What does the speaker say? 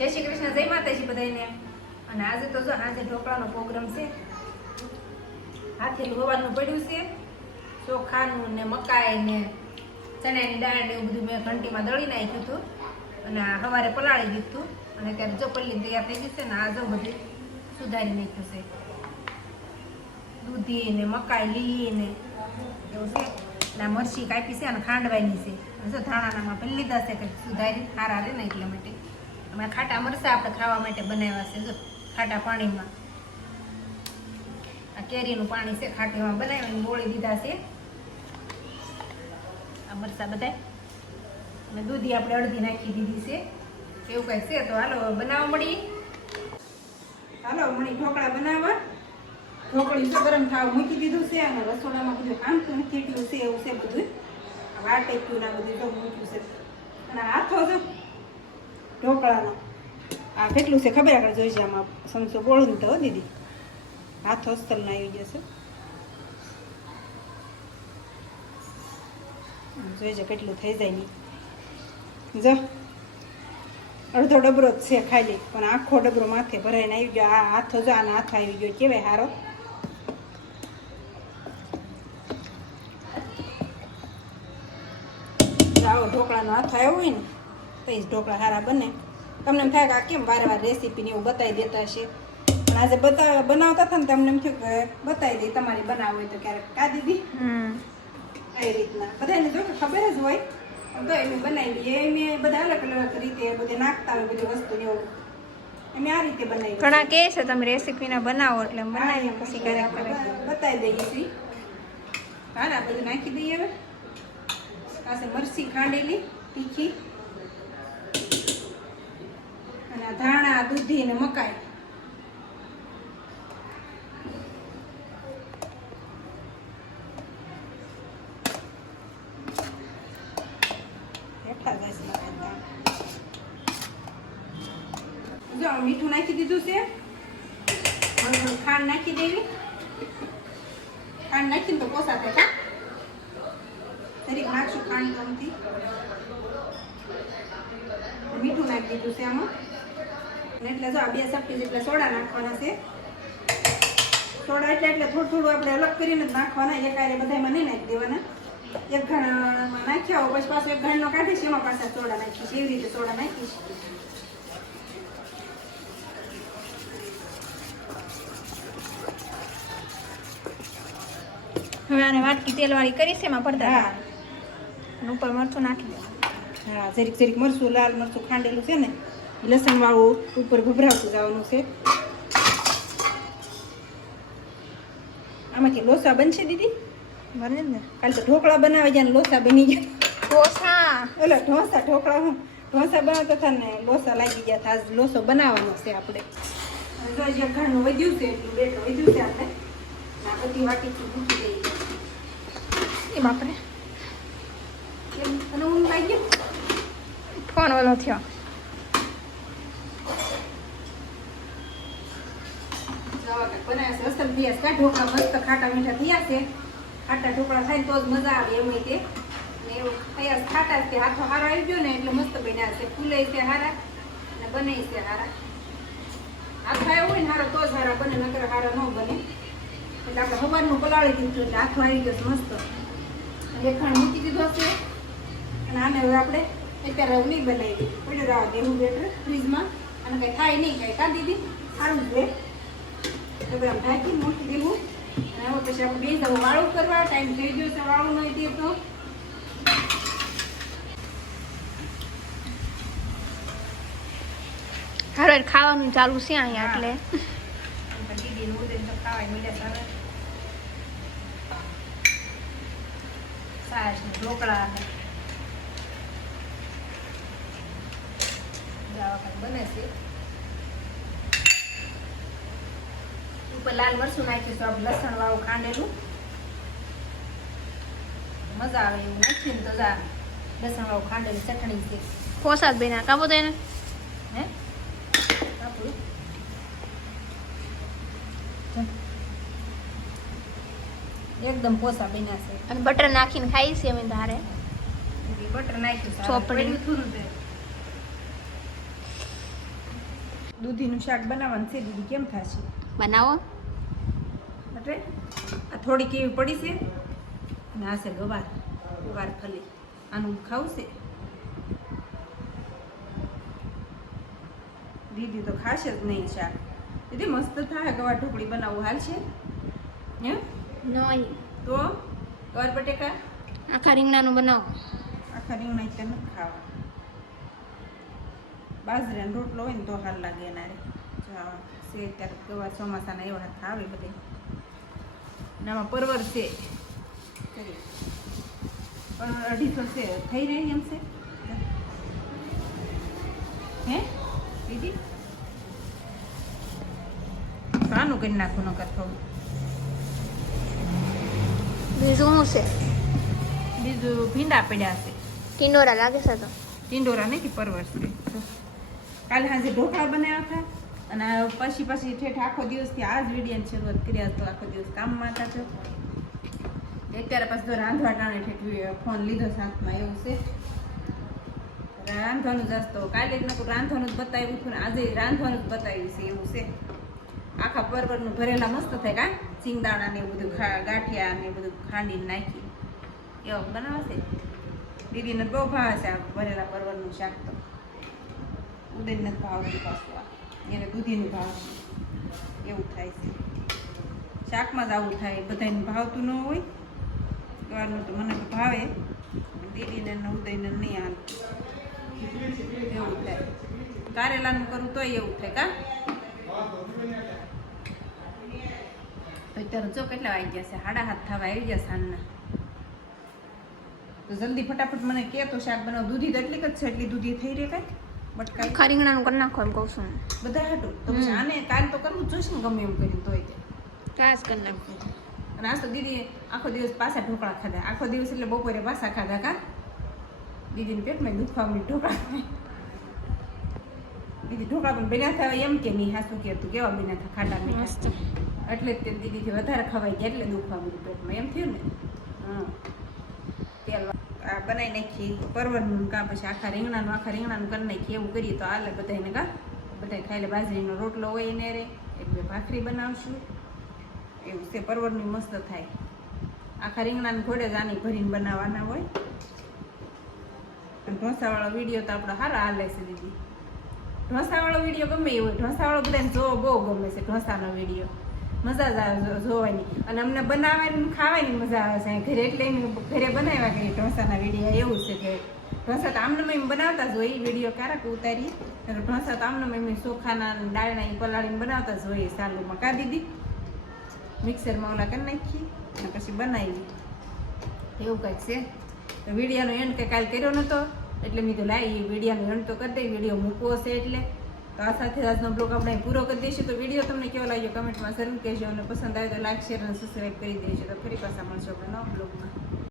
જય શ્રી કૃષ્ણ, જય માતાજી બધાને. અને આજે તો જો આજે ઢોકળાનો પ્રોગ્રામ છે. હાથેલું હવાનું પડ્યું છે, ચોખાનું ને મકાઈ ને ચણાની દાળ ને એવું બધું મેં ઘંટીમાં દળી નાખ્યું હતું અને આ સવારે પલાળી દીધું અને ત્યારે જો પલ્લી તૈયાર થઈ ગયું છે ને આ જો બધું સુધારી નાખ્યું છે. દૂધી ને મકાઈ લીલી ને એવું છે. ના મરચી કાપી છે અને ખાંડવાની છે. જો ધાણાનામાં પેલી લીધા છે કે સુધારી સારા રહે ને એટલા માટે. અમે ખાટા મરચાં આપણે ખાવા માટે બનાવ્યા છે. જો ખાટા પાણીમાં આ કેરીનું પાણી છે, ખાટીમાં બનાવીને બોળી દીધા છે આ મરચાં બધા. અને દૂધી આપણે અડધી નાખી દીધી છે. એવું કંઈક છે. તો હાલો બનાવવા મળી. હાલો મળી ઢોકળા બનાવવા. ઢોકળી તો ગરમ થવા મૂકી દીધું છે અને રસોડામાં બધું કામ તો કેટલું છે એવું છે બધું. વાટેક્યું ના બધું તો મૂક્યું છે. અને હાથો જો ઢોકળાનો આ કેટલું છે ખબર આગળ જોઈ છે. આમાં સમજો બોળું તો દીદી હાથ હોસ્તલ ના આવી જશે. જોઈ છે કેટલું થઈ જાય નહીં. જો અડધો ડબરો જ છે ખાલી, પણ આખો ડબરો માથે ભરાઈને આવી ગયો. આ હાથો જો આનો હાથ આવી ગયો કેવાય હારો. આવો ઢોકળાનો હાથ આવ્યો હોય ને તો જ ઢોકળા સારા બને. તમને એમ થાય કે આ કેમ વારે વાર રેસીપી ને એવું બતાવી દેતા હશે, પણ આજે બનાવતા હતા ને તમને એમ થયું કે બતાવી દઈ તમારી બનાવ હોય તો ક્યારેક. કા દીદી એ રીતના બધાને જો કે ખબર જ હોય પણ તો એમ બનાવી દઈએ. એમ બધા અલગ અલગ રીતે બધે નાખતા હોય બધી વસ્તુ ને એવું. એમ આ રીતે બનાવી ઘણા કહે છે તમે રેસીપી ના બનાવો એટલે બનાવીએ પછી ક્યારેક બતાવી દઈએ છીએ. હા બધું નાખી દઈએ. હવે પાસે મરચી ખાંડેલી તીખી અને ધાણા દૂધી ને મકાઈ. જો મીઠું નાખી દીધું છે. ખાંડ નાખી દેવી. ખાંડ નાખીને તો પોસા થાય. જરીક નાખશું ખાંડ કમથી. મીઠું નાખી દીધું છે આમાં. એટલે જો આ 2 ચપટી જેટલા સોડા નાખવાના છે. સોડા એટલે થોડું થોડું આપણે અલગ કરીને જ નાખવાના. એક આરે બધામાં નહીં નાખી દેવાના. એક ઘાણમાં નાખ્યા હોય પછી પાછો એક ઘાણનો કાઢીશ એમાં પાછા સોડા નાખીશ. એવી રીતે સોડા નાખીશ. હવે આને વાટકી તેલવાળી કરી છે એમાં પડદા ઉપર મરચું નાખી દે. હા જરીક જરીક મરચું લાલ મરચું ખાંડેલું છે ને લસણ વાળું ઉપર ભભરાવતું જવાનું છે. આમાંથી લોસા બનશે દીદી? બને ને કાલે તો ઢોકળા બનાવી જાય ને લોસા બની ગયા. ઢોસા ઓલા ઢોસા ઢોકળા હું ઢોસા બનાવતા હતા ને લોસા લાગી ગયા હતા. આજ લોસો બનાવવાનો છે આપણે. જો જે ઘરનું વધ્યું છે એટલું બેઠું વધ્યું છે આપણે. આ બધી વાટીથી મૂકી દઈએ. એ બાપરે અને ઊન લાગી ગયું. ફોન ઓલો થયો. બનાવે છે અસલ થયા છે ઢોકળા. મસ્ત ખાટા મીઠા થયા છે. ખાટા ઢોકળા થાય તો જ મજા આવે એમ હોય તે. અને એવું થયા ખાટા છે. હાથો હારો આવી ગયો ને એટલે મસ્ત બન્યા છે. ફૂલે છે હારા અને બને છે હારા. હાથો આવ્યો હોય ને હારો તો જ હારા બને, નકર હારા ન બને. એટલે આપણે સવારનું પલાળી દીધું એટલે હાથો આવી ગયો મસ્ત. એક ખાંડ મૂકી દીધો છે. અને આને હવે આપણે અત્યારે નહીં બનાવી પડ્યું રાવા દેવું બેટર ફ્રીજમાં. અને કંઈ થાય નહીં કંઈ કાઢી દીધી સારું જ રહે. હવે આમ ઢાંકીને મૂકી દેવું. અને હવે પછી આપણે બે જવું વાળું કરવા. ટાઈમ થઈ ગયો છે વાળું નહીં તે તો. હારો ખાવાનું ચાલુ છે અહીંયા એટલે દીદીને ઉદયને તો ખાવાય મળ્યા સારા. સાસ ને ઢોકળા ને બને છે. ઉપર લાલ મરચું નાખીશું આપણે લસણ વાળું ખાંડેલું. મજા આવે એવું નાખ્યું ને તો જા લસણ વાળું ખાંડેલું ચટણી છે. પોસાદ બેના કાપો તો એને હે કાપું એકદમ પોસા બન્યા છે. અને બટર નાખીને ખાઈ છે અમે ધારે. બટર નાખ્યું ચોપડી. થોડું દૂધીનું શાક બનાવવાનું છે દીદી, કેમ થશે? બનાવો. એટલે આ થોડી કેવી પડી છે અને આ છે ગવાર ફલી. આનું ખાવું છે દીદી તો ખાશે જ નહીં શાક. દીદી મસ્ત થાય ગવાર ઢોકળી બનાવવું હાલશે હે? નહીં તો ગવાર બટેકા આખા રીંગણાનું બનાવો. આખા રીંગણા એટલે નથી ખાવા. બાજરાનો રોટલો હોય ને તો હાલ લાગે એના રે. છે ત્યારે ગવાર ચોમાસાના એવા હાથ આવે બધે. આમાં પરવર છે પણ 250 છે. થઈ રહી એમ છે હે દીદી? આનું કરી નાખું નકર થોડું. બીજું શું છે? બીજું ભીંડા પડ્યા છે. ટીંડોરા લાગે છે તો. ટીંડોરા નથી, પરવર છે. કાલે સાંજે ઢોકળા બનાવ્યા હતા અને પછી ઠેઠ આખો દિવસથી આ જ વિડીયોની શરૂઆત કર્યા તો આખો દિવસ કામમાં હતા. તો અત્યારે પાછું તો રાંધવા ટાણે ઠેઠ ફોન લીધો સાથમાં એવું છે. રાંધવાનું જ તો કાલે જ નકું રાંધવાનું જ બતાવ્યું હતું ને આજે રાંધવાનું જ બતાવ્યું છે એવું છે. આખા પરવરનું ભરેલા મસ્ત થાય કા, સિંગદાણા ને એવું બધું ગાંઠિયા ને બધું ખાંડીને નાખી એવા બનાવશે. દીદીને બહુ ભાવે છે આ ભરેલા પરવરનું શાક. તો ઉદયને ભાવતું પાછું એને દૂધીનું ભાવ એવું થાય છે. શાકમાં જ આવું થાય, બધાને ભાવતું ન હોય. ગવારનું તો મને તો ભાવે, દીદીને ને ઉદયને નહીં હાલતું એવું થાય. કારેલાનું કરું તોય એવું થાય કા. અત્યારે જો કેટલા વાગી ગયા છે, 7:30 થવા આવી ગયા સાંજના. તો જલ્દી ફટાફટ મને કે તો શાક બનાવ. દૂધી તો એટલી જ છે, એટલી દૂધી થઈ રહે કાંઈ બટકાઈ આખા રીંગણાનું કરી નાખો એમ કહું છું. બધા હાટું તો પછી આને કાલ તો કરવું જ જોઈશે ને ગમે એમ કરીને તોય તે. કાસ કરી નાખો. અને આજ તો દીદી આખો દિવસ પાછા ઢોકળા ખાધા. આખો દિવસ એટલે બપોરે પાછા ખાધા કા. દીદીને પેટમાં દુખવા મળ્યું ઢોકળા. દીદી ઢોકળા પણ બન્યા થયા એમ કે નહીં, હાસું કહેતું કેવા બન્યા હતા ખાટા મીઠા. એટલે જ તે દીદીથી વધારે ખવાઈ ગયા એટલે દુખવા મળ્યું પેટમાં એમ થયું ને. હા તેલ આ બનાવી નાખીએ પરવરનું કાં પછી આખા રીંગણાનું કરી નાખીએ એવું કરીએ તો હાલે બધાને કા. બધા ખાઈ લે. બાજરીનો રોટલો હોય એને રે એટલે ભાખરી બનાવશું એવું છે. પરવરનું મસ્ત થાય. આખા રીંગણાને ઘોડે જ આની ભરીને બનાવવાના હોય. અને ઢોસાવાળો વિડીયો તો આપણો સારા હાલે છે દીદી. ઢોસાવાળો વિડીયો ગમે એ હોય, ઢોસાવાળો બધાને જોવો બહુ ગમે છે. ઢોસાનો વિડીયો મજા જ આવે જોવાની. અને અમને બનાવવાની ખાવાની મજા આવે છે ઘરે, એટલે ઘરે બનાવ્યા કરીએ ઢોસાના વિડીયો. એવું છે કે ઢોસા તો આમને એમ બનાવતા જ હોય, વિડીયો ક્યારેક ઉતારીએ. ઢોસા તો આમને એમ ચોખાના દાળના એ પલાળીને બનાવતા જ હોઈએ સાલુમાં કા દીદી. મિક્સરમાં ઓલા કરી નાખીએ અને પછી બનાવી એવું કંઈક છે. તો વિડીયોનો એન્ડ કંઈ કાલ કર્યો નહોતો એટલે મેં તો લાવી વિડીયોનો એન્ડ તો કરી દઈ. વિડીયો મૂકવો છે એટલે તો આ સાથે આજનો બ્લોગ આપણે પૂરો કરી દઈશું. તો વિડીયો તમને કેવો લાગ્યો કમેન્ટમાં જરૂર કહેજો અને પસંદ આવે તો લાઈક શેર અને સબસ્ક્રાઈબ કરી દેજો. તો ફરી પાછા મળશો આપણે નવા બ્લોગમાં.